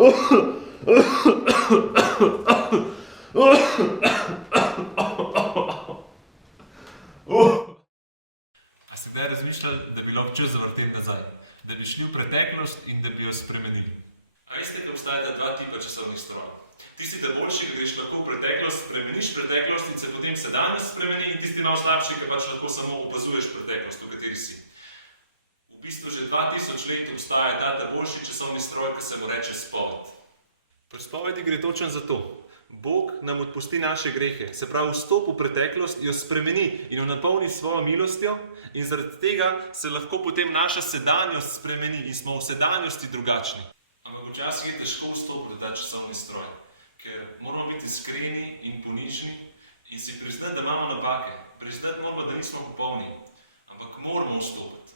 A ste kdaj razmišljali, da bi lahko čas zavrteli nazaj? Da bi šli v preteklost in da bi jo spremenili? A veste, da obstajata dva tipa časovnih strojev. Tisti, da boljši, ki greš lahko v preteklost, spremeniš preteklost in se potem sedanjost spremeni, in tisti najslabši, ki pač lahko samo opazuješ preteklost, v kateri si. V bistvu že 2000 let obstaja ta boljši časovni stroj, ki se mu reče spoved. Pri spovedi gre točno za to. Bog nam odpusti naše grehe, se pravi vstop v preteklost, jo spremeni in jo napolni s svojo milostjo, in zaradi tega se lahko potem naša sedanjost spremeni in smo v sedanjosti drugačni. Ampak včasih je težko vstopiti v ta časovni stroj, ker moramo biti iskreni in ponižni in si priznati, da imamo napake, priznati moramo, da nismo popolni, ampak moramo vstopiti.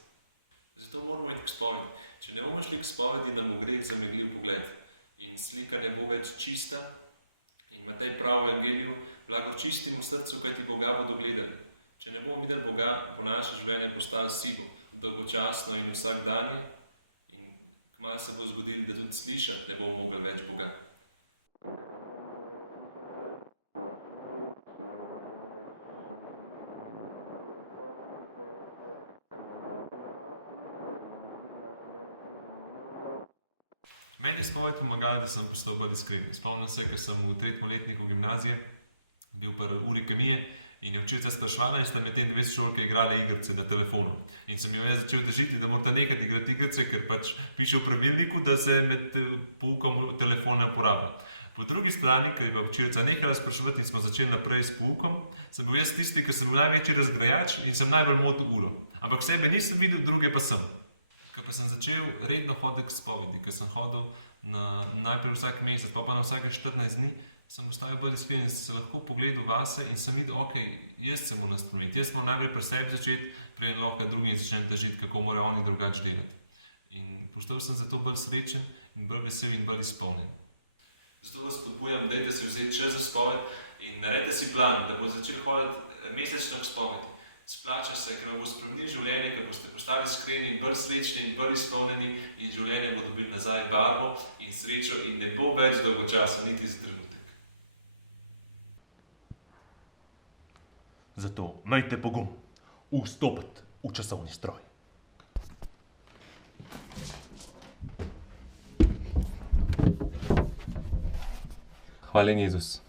Zato moramo iti k spovedi. Če ne bomo šli k spovedi, nam bo greh zamegljiv pogled in slika ne bo več čista. Matej pravi v Evangeliju, lahko čistimo v srcu, kaj ti Boga bodo gledali. Če ne bomo videli Boga, bo naše življenje postalo sivo, dolgočasno in vsakdanje, in kmalu se bo zgodilo, da tudi slišati ne bomo mogli več Boga. Meni je spoved pomagala, da sem postal bolj iskren. Spomnim se, ker sem v 3. letniku gimnazije bil pri uri kemije in je učiteljica spraševala in sta med tem dve sošolke igrale igrice na telefonu. In sem jo začel držiti, da morata nehati igrati igrice, ker pač piše v pravilniku, da se med poukom telefon ne uporablja. Po drugi strani, ker je učiteljica nehala spraševati in smo začeli naprej s poukom, sem bil jaz tisti, ker sem bil največji razgrajač in sem najbolj motil uro. Ampak sebe nisem videl, druge pa sem. Ko pa sem začel redno hoditi k spovedi, ker sem hodil najprej vsak mesec, pa na vsake 14 dni, sem ostal bolj iskren in sem se lahko pogledal vase in sem videl, ok, jaz se moram spremeniti, jaz moram najprej pri sebi začeti, preden lahko drugi začnem težiti, kako morajo oni drugače delati. In postal sem zato bolj srečen in bolj vesel in bolj izpolnjen. Zato vas spodbujam, dajte si vzeti čas za spoved in naredite si plan, da boste začeli hoditi mesečno k spovedi. Splača se, ker vam bo spremenil življenje, ker boste postali iskreni in bolj srečni in bolj izpolnjeni in življenje bo dobili nazaj barvo in srečo in ne bo več dolgočasa, niti za trenutek. Zato imejte pogum vstopiti v časovni stroj. Hvala, Jezus.